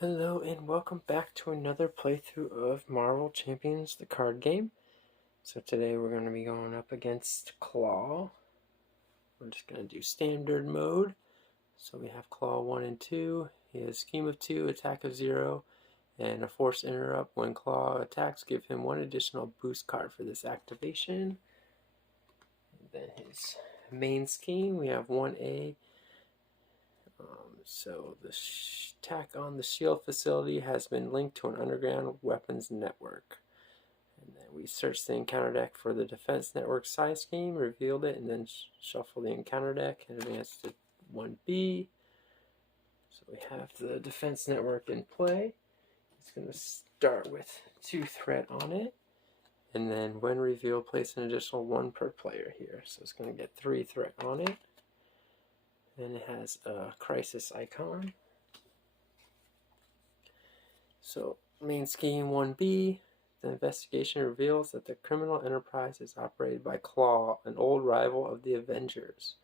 Hello and welcome back to another playthrough of Marvel Champions, the card game. So today we're going to be going up against Klaw. We're just going to do standard mode. So we have Klaw 1 and 2. He has Scheme of 2, Attack of 0, and a Force Interrupt. When Klaw attacks, give him one additional boost card for this activation. And then his main scheme, we have 1A. So the attack on the shield facility has been linked to an underground weapons network. And then we searched the encounter deck for the defense network size scheme, revealed it, and then shuffle the encounter deck and advance to 1B. So we have the defense network in play. It's going to start with 2 threat on it. And then when revealed, place an additional 1 per player here. So it's going to get 3 threat on it. And it has a crisis icon. So main scheme 1B, the investigation reveals that the criminal enterprise is operated by Klaw, an old rival of the Avengers.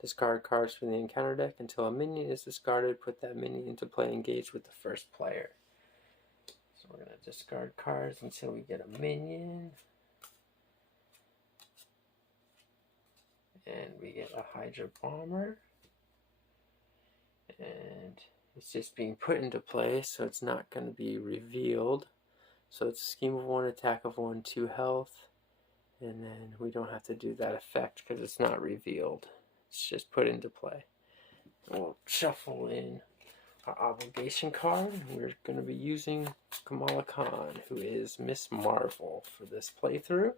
Discard cards from the encounter deck until a minion is discarded. Put that minion into play, engage with the first player. So we're going to discard cards until we get a minion. And we get a Hydra Bomber. And it's just being put into play, so it's not going to be revealed. So it's a scheme of 1, attack of 1, 2 health. And then we don't have to do that effect because it's not revealed. It's just put into play. We'll shuffle in our obligation card. We're going to be using Kamala Khan, who is Miss Marvel for this playthrough.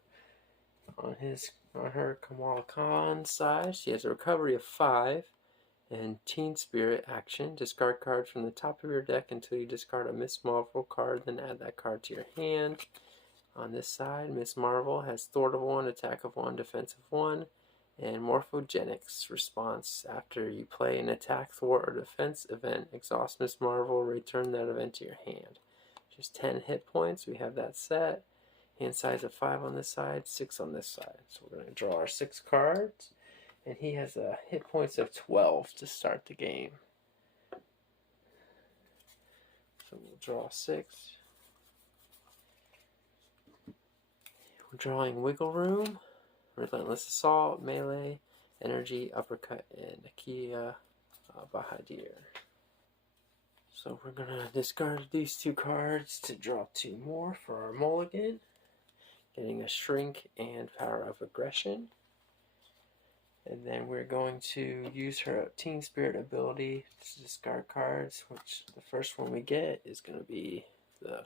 On her Kamala Khan side, she has a recovery of 5. And Teen Spirit action, discard cards from the top of your deck until you discard a Miss Marvel card, then add that card to your hand. On this side, Miss Marvel has Thwart of 1, Attack of 1, Defense of 1, and Morphogenics response. After you play an attack, thwart, or defense event, exhaust Miss Marvel, return that event to your hand. Just 10 hit points, we have that set. Hand size of 5 on this side, 6 on this side. So we're going to draw our 6 cards. And he has hit points of 12 to start the game. So we'll draw 6. We're drawing Wiggle Room, Relentless Assault, Melee, Energy, Uppercut, and Nakia Bahadir. So we're going to discard these 2 cards to draw 2 more for our mulligan, getting a Shrink and Power of Aggression. And then we're going to use her Teen Spirit ability to discard cards, which the first one we get is going to be the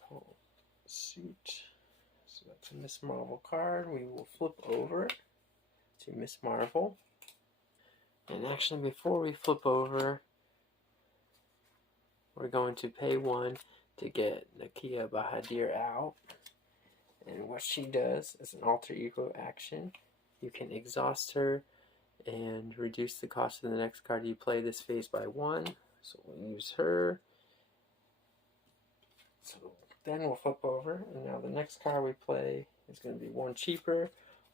whole suit. So that's a Miss Marvel card. We will flip over to Miss Marvel. And actually, before we flip over, we're going to pay 1 to get Nakia Bahadir out. And what she does is an alter ego action. You can exhaust her and reduce the cost of the next card you play this phase by 1. So we'll use her. So then we'll flip over, and now the next card we play is going to be 1 cheaper.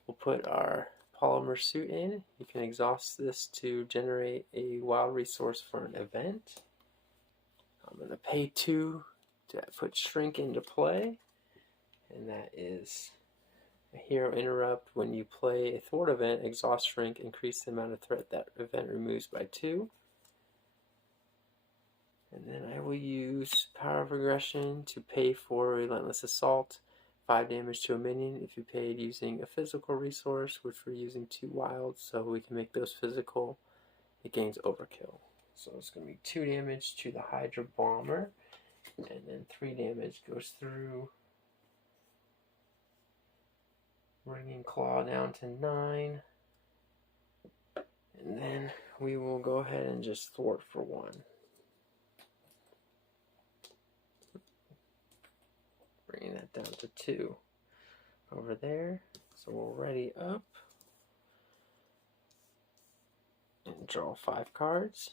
We'll put our polymer suit in. You can exhaust this to generate a wild resource for an event. I'm going to pay 2 to put Shrink into play, and that is a hero interrupt. When you play a thwart event, exhaust Shrink, increase the amount of threat that event removes by 2. And then I will use Power of Aggression to pay for Relentless Assault, 5 damage to a minion if you paid using a physical resource, which we're using 2 wilds, so we can make those physical. It gains Overkill. So it's going to be 2 damage to the Hydra Bomber, and then 3 damage goes through, bringing Klaw down to 9. And then we will go ahead and just thwart for 1. Bringing that down to 2 over there. So we'll ready up and draw 5 cards.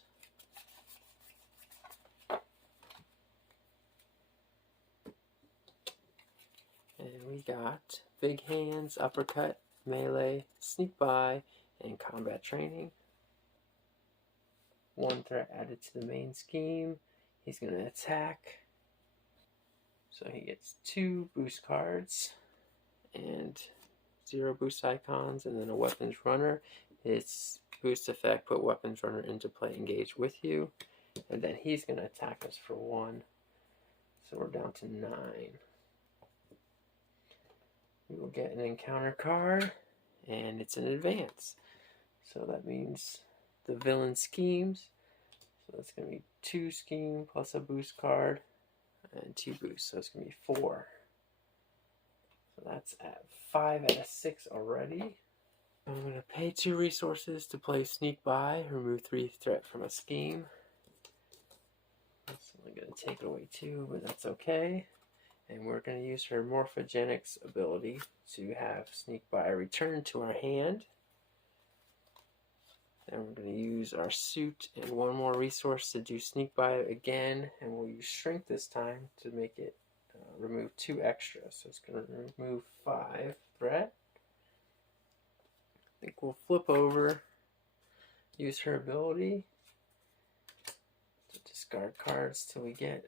And we got Big Hands, Uppercut, Melee, Sneak By, and Combat Training. 1 threat added to the main scheme. he's going to attack. So he gets 2 boost cards and 0 boost icons, and then a weapons runner. Its boost effect, put weapons runner into play, engage with you. And then he's going to attack us for 1. So we're down to 9. We will get an encounter card, and it's an advance. So that means the villain schemes. So that's going to be 2 scheme plus a boost card and 2 boosts. So it's going to be 4. So that's at 5 out of 6 already. I'm going to pay 2 resources to play Sneak By, remove 3 threat from a scheme. That's only going to take away 2, but that's okay. And we're going to use her Morphogenics ability to have Sneak By return to our hand. Then we're going to use our suit and 1 more resource to do Sneak By again, and we'll use Shrink this time to make it remove 2 extra. So it's going to remove 5 threat. I think we'll flip over, use her ability to discard cards till we get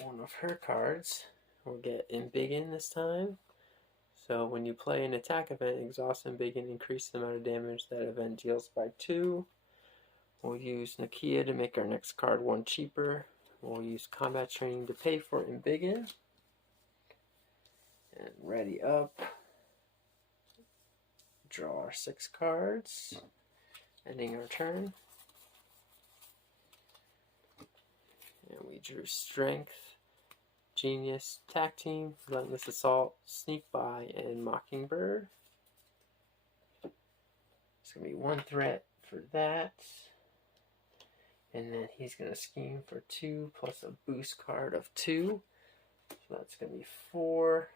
1 of her cards. We'll get Embiggen this time. So when you play an attack event, exhaust Embiggen, increase the amount of damage that event deals by 2. We'll use Nakia to make our next card 1 cheaper. We'll use combat training to pay for Embiggen. And ready up. Draw our 6 cards, ending our turn. And we drew Strength, Genius, Attack Team, Relentless Assault, Sneak By, and Mockingbird. It's going to be 1 threat for that. And then he's going to scheme for 2 plus a boost card of 2. So that's going to be 4,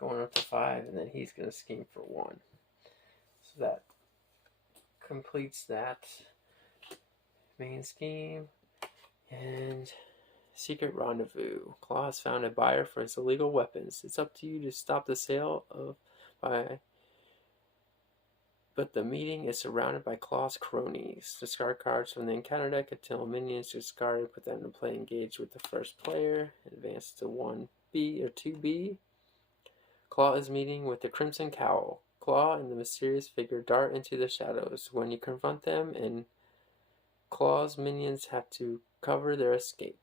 going up to 5, and then he's going to scheme for 1. So that completes that main scheme. And Secret Rendezvous. Klaw has found a buyer for his illegal weapons. It's up to you to stop the sale but the meeting is surrounded by Klaw's cronies. Discard cards from the encounter deck until minions are discarded, put them into play, engage with the first player, advance to 1B or 2B. Klaw is meeting with the Crimson Cowl. Klaw and the mysterious figure dart into the shadows. When you confront them, and Klaw's minions have to cover their escape.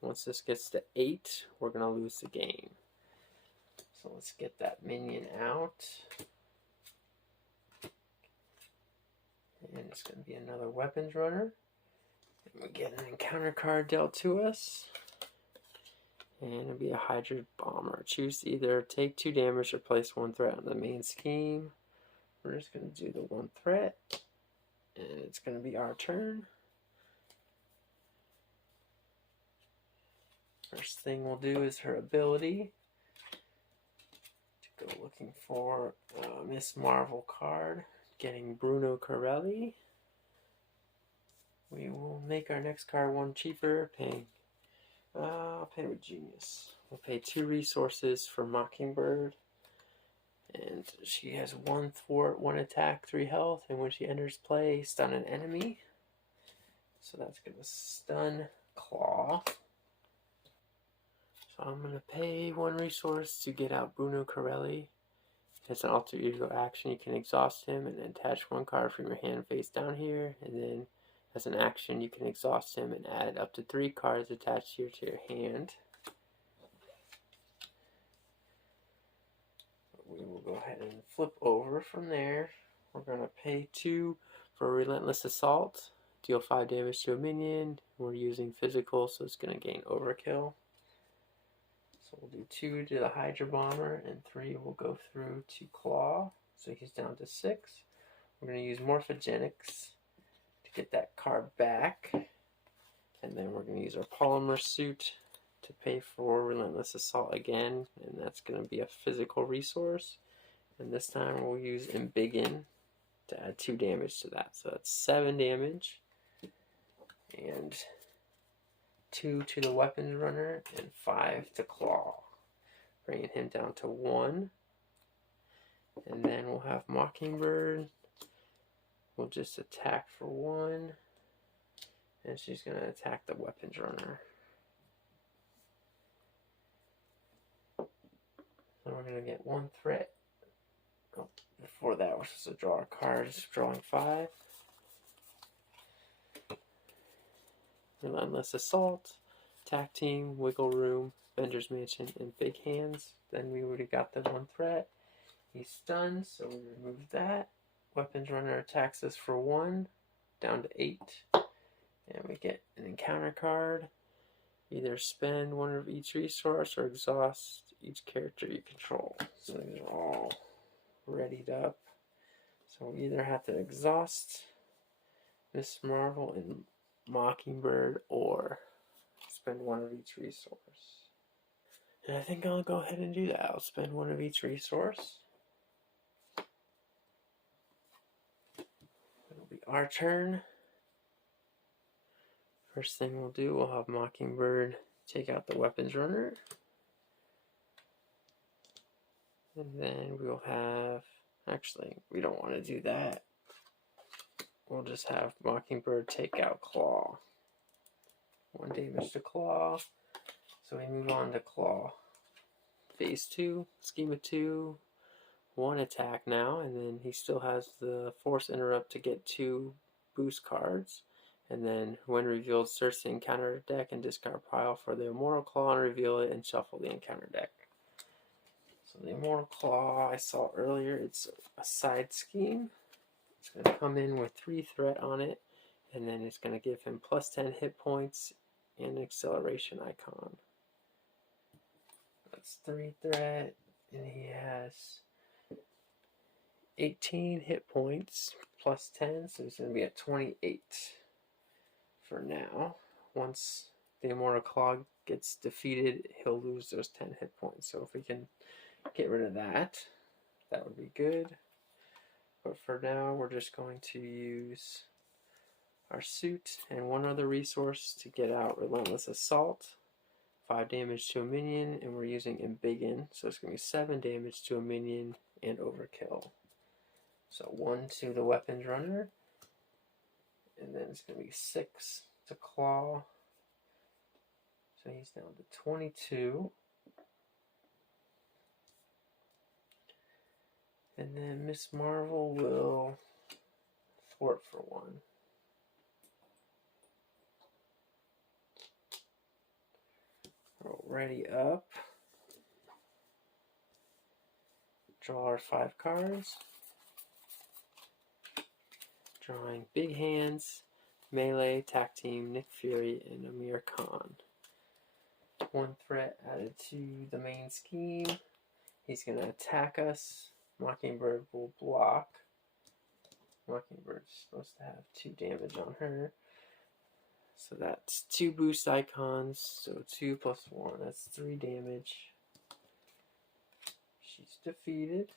Once this gets to 8, we're going to lose the game. So let's get that minion out. And it's going to be another weapons runner. And we get an encounter card dealt to us. And it'll be a Hydra Bomber. Choose to either take 2 damage or place 1 threat on the main scheme. We're just going to do the 1 threat. And it's going to be our turn. First thing we'll do is her ability. To go looking for a Miss Marvel card. Getting Bruno Corelli. We will make our next card 1 cheaper, paying I'll pay with Genius. We'll pay 2 resources for Mockingbird. And she has 1 thwart, 1 attack, 3 health, and when she enters play, stun an enemy. So that's going to stun Klaw. So I'm going to pay 1 resource to get out Bruno Corelli. As an alter ego action, you can exhaust him and attach 1 card from your hand face down here, and then as an action, you can exhaust him and add up to 3 cards attached here to your hand. We will go ahead and flip over from there. We're going to pay 2 for Relentless Assault. Deal 5 damage to a minion. We're using physical, so it's going to gain overkill. So we'll do 2 to the Hydra Bomber, and 3 will go through to Klaw. So he's down to 6. We're going to use Morphogenics to get that card back. And then we're going to use our Polymer Suit to pay for Relentless Assault again. And that's going to be a physical resource. And this time we'll use Embiggen to add 2 damage to that. So that's 7 damage. And 2 to the Weapons Runner, and 5 to Klaw, bringing him down to 1. And then we'll have Mockingbird. We'll just attack for 1, and she's going to attack the weapons runner. So we're going to get one threat. Oh, before that, we're supposed to draw a card, just drawing 5. Relentless Assault, Attack Team, Wiggle Room, Bender's Mansion, and Big Hands. Then we would have got the one threat. He's stunned, so we remove that. Weapons Runner attacks us for 1, down to 8. And we get an encounter card. Either spend one of each resource or exhaust each character you control. So these are all readied up. So we either have to exhaust Miss Marvel and Mockingbird or spend one of each resource. And I think I'll go ahead and do that. I'll spend one of each resource. It'll be our turn. First thing we'll do, we'll have Mockingbird take out the weapons runner. And then we'll have, actually, we don't want to do that. We'll just have Mockingbird take out Klaw. 1 damage to Klaw. So we move on to Klaw. Phase 2, scheme of 2, 1 attack now, and then he still has the Force Interrupt to get 2 boost cards. And then when revealed, search the encounter deck and discard pile for the Immortal Klaw and reveal it and shuffle the encounter deck. So the Immortal Klaw I saw earlier, it's a side scheme. It's going to come in with 3 threat on it, and then it's going to give him plus 10 hit points and an acceleration icon. That's 3 threat, and he has 18 hit points plus 10, so he's going to be at 28 for now. Once the Immortal Klaw gets defeated, he'll lose those 10 hit points. So if we can get rid of that, that would be good. But for now, we're just going to use our suit and 1 other resource to get out Relentless Assault. 5 damage to a minion, and we're using Embiggen, so it's going to be 7 damage to a minion and Overkill. So 1 to the weapons runner, and then it's going to be 6 to Klaw. So he's down to 22. And then Miss Marvel will thwart for 1. Roll ready up. Draw our 5 cards. Drawing Big Hands, Melee, Attack Team, Nick Fury, and Amir Khan. 1 threat added to the main scheme. He's going to attack us. Mockingbird will block. Mockingbird's supposed to have 2 damage on her. So that's 2 boost icons. So 2 plus 1. That's 3 damage. She's defeated.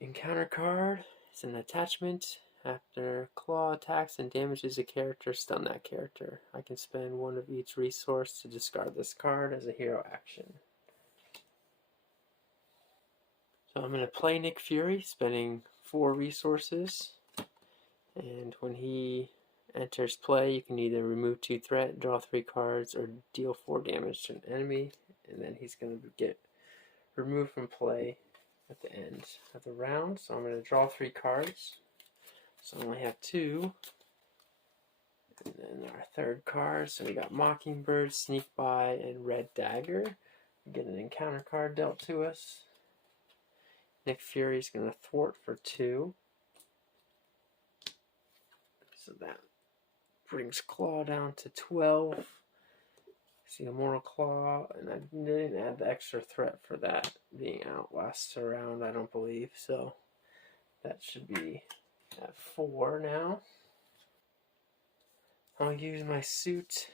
Encounter card. It's an attachment. After Klaw attacks and damages a character, stun that character. I can spend 1 of each resource to discard this card as a hero action. So I'm going to play Nick Fury, spending 4 resources. And when he enters play, you can either remove 2 threat, draw 3 cards, or deal 4 damage to an enemy. And then he's going to get removed from play at the end of the round. So I'm going to draw 3 cards. So I only have 2. And then our 3rd card. So we got Mockingbird, Sneak By, and Red Dagger. We get an encounter card dealt to us. Nick Fury's going to thwart for 2. So that brings Klaw down to 12. See Immortal Klaw, and I didn't add the extra threat for that being out last round, I don't believe. So that should be at 4 now. I'll use my suit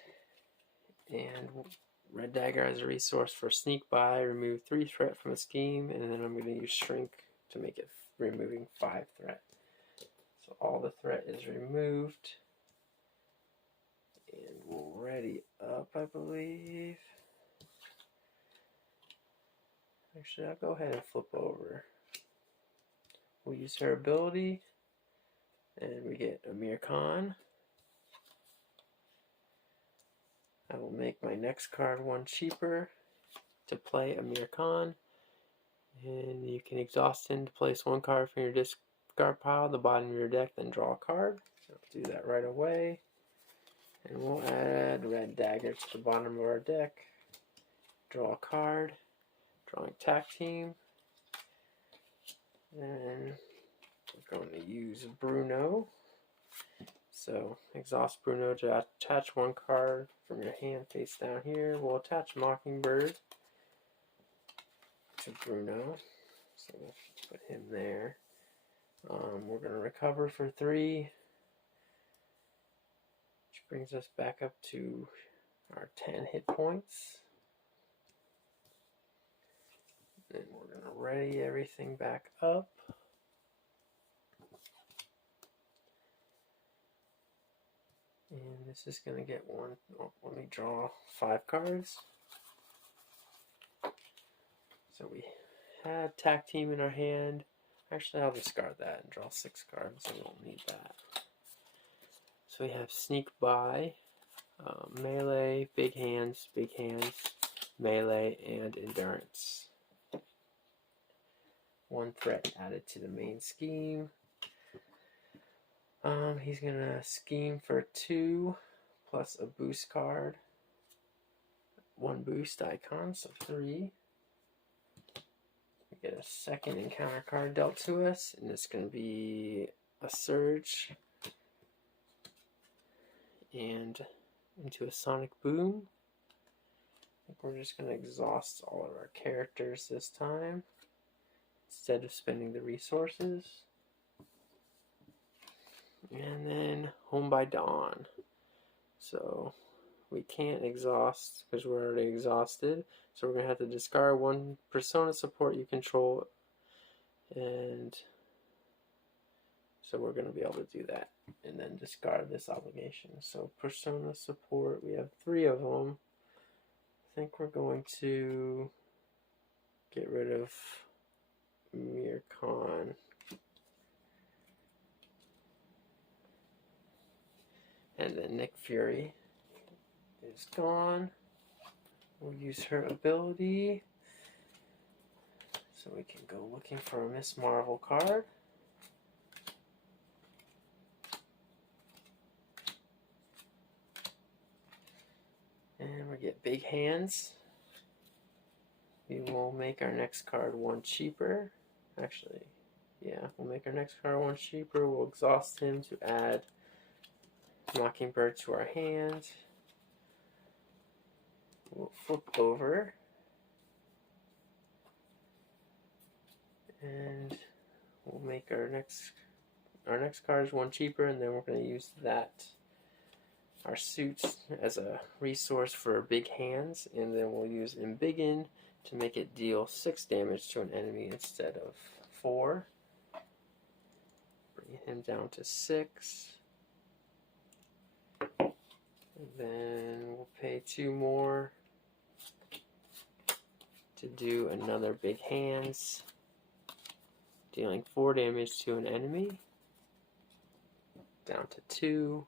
and Red Dagger as a resource for Sneak By, remove 3 threat from a scheme, and then I'm going to use Shrink to make it removing 5 threat. So all the threat is removed. And we'll ready up, I believe. Actually, I'll go ahead and flip over. We'll use her ability. And we get Amir Khan. I will make my next card one cheaper to play Amir Khan. And you can exhaust him to place one card from your discard pile at the bottom of your deck, then draw a card. So I'll do that right away. And we'll add Red Dagger to the bottom of our deck. Draw a card. Drawing Attack Team. And we're going to use Bruno. So exhaust Bruno to attach one card from your hand face down here. We'll attach Mockingbird to Bruno. So we'll put him there. We're going to recover for 3. Which brings us back up to our 10 hit points. Then we're going to ready everything back up. And this is going to get one. Oh, let me draw 5 cards. So we had Tag Team in our hand. Actually, I'll discard that and draw 6 cards. I won't need that. So we have Sneak By, Melee, Big Hands, Melee, and Endurance. 1 threat added to the main scheme. He's going to scheme for 2 plus a boost card. 1 boost icon, so 3. We get a second encounter card dealt to us, and it's going to be a Surge and into a Sonic Boom. I think we're just going to exhaust all of our characters this time instead of spending the resources. And then Home by Dawn. So we can't exhaust because we're already exhausted. So we're going to have to discard 1 persona support you control. And so we're going to be able to do that. And then discard this obligation. So persona support, we have 3 of them. I think we're going to get rid of Amir Khan. And then Nick Fury is gone. We'll use her ability. So we can go looking for a Miss Marvel card. And we get Big Hands. We will make our next card 1 cheaper. Actually, yeah, we'll make our next card 1 cheaper. We'll exhaust him to add Mockingbird to our hand. We'll flip over and we'll make our next card is 1 cheaper, and then we're going to use our suits as a resource for Big Hands, and then we'll use Embiggen to make it deal 6 damage to an enemy instead of 4. Bring him down to 6. And then we'll pay 2 more to do another Big Hands, dealing 4 damage to an enemy, down to 2.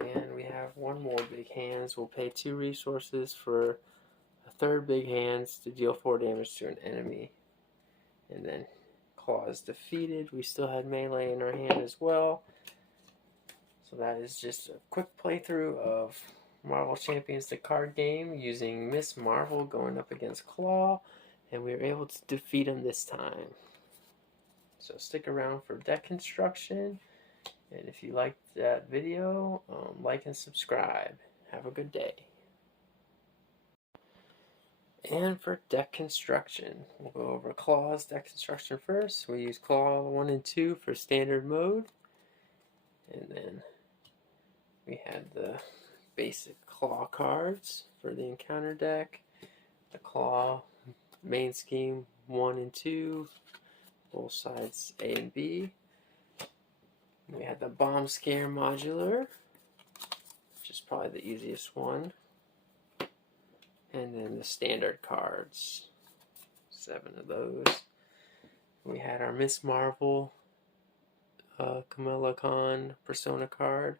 And we have 1 more Big Hands. We'll pay 2 resources for a 3rd Big Hands to deal 4 damage to an enemy. And then Klaw is defeated. We still had Melee in our hand as well. So that is just a quick playthrough of Marvel Champions the card game using Miss Marvel going up against Klaw, and we were able to defeat him this time. So stick around for deck construction, and if you liked that video, like and subscribe. Have a good day. And for deck construction, we'll go over Klaw's deck construction first. We use Klaw 1 and 2 for standard mode, and then we had the basic Klaw cards for the encounter deck. The Klaw main scheme 1 and 2, both sides A and B. We had the Bomb Scare modular, which is probably the easiest one. And then the standard cards, 7 of those. We had our Miss Marvel Kamala Khan Persona card,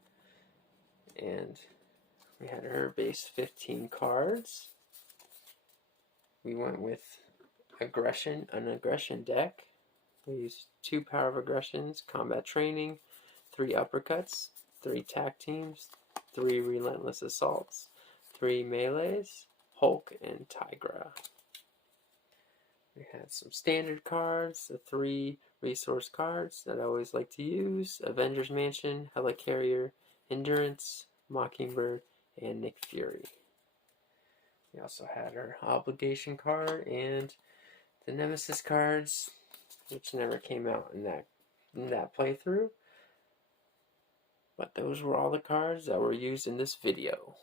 and we had her base 15 cards. We went with an aggression deck. We used 2 power of aggressions, combat training, 3 uppercuts, 3 tack teams, 3 relentless assaults, 3 melees, Hulk, and Tigra. We had some standard cards, the 3 resource cards that I always like to use: Avengers Mansion, Helicarrier, Endurance, Mockingbird, and Nick Fury. We also had our obligation card and the Nemesis cards, which never came out in that playthrough. But those were all the cards that were used in this video.